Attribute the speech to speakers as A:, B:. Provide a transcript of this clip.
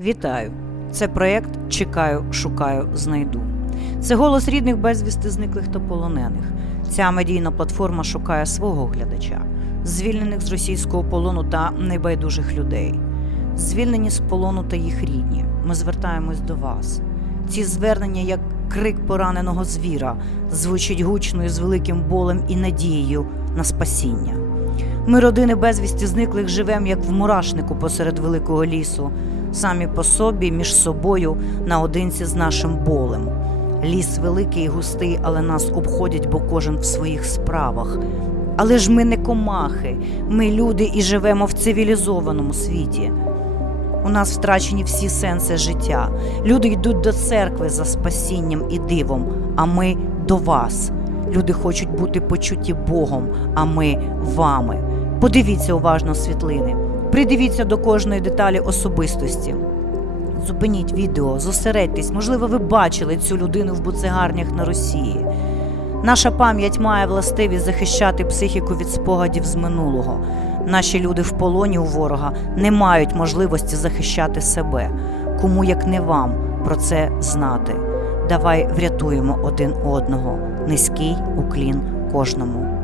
A: Вітаю! Це проєкт Чекаю, шукаю, знайду. Це голос рідних безвісти зниклих та полонених. Ця медійна платформа шукає свого глядача, звільнених з російського полону та небайдужих людей. Звільнені з полону та їх рідні. Ми звертаємось до вас. Ці звернення, як крик пораненого звіра, звучить гучно і з великим болем і надією на спасіння. Ми, родини безвісті зниклих, живемо як в мурашнику посеред великого лісу, самі по собі, між собою, наодинці з нашим болем. Ліс великий і густий, але нас обходять, бо кожен в своїх справах. Але ж ми не комахи, ми люди і живемо в цивілізованому світі. У нас втрачені всі сенси життя. Люди йдуть до церкви за спасінням і дивом, а ми до вас. Люди хочуть бути почуті Богом, а ми вами. Подивіться уважно світлини, придивіться до кожної деталі особистості. Зупиніть відео, зосередьтесь, можливо, ви бачили цю людину в буцегарнях на Росії. Наша пам'ять має властивість захищати психіку від спогадів з минулого. Наші люди в полоні у ворога не мають можливості захищати себе. Кому як не вам про це знати. Давай врятуємо один одного. Низький уклін кожному.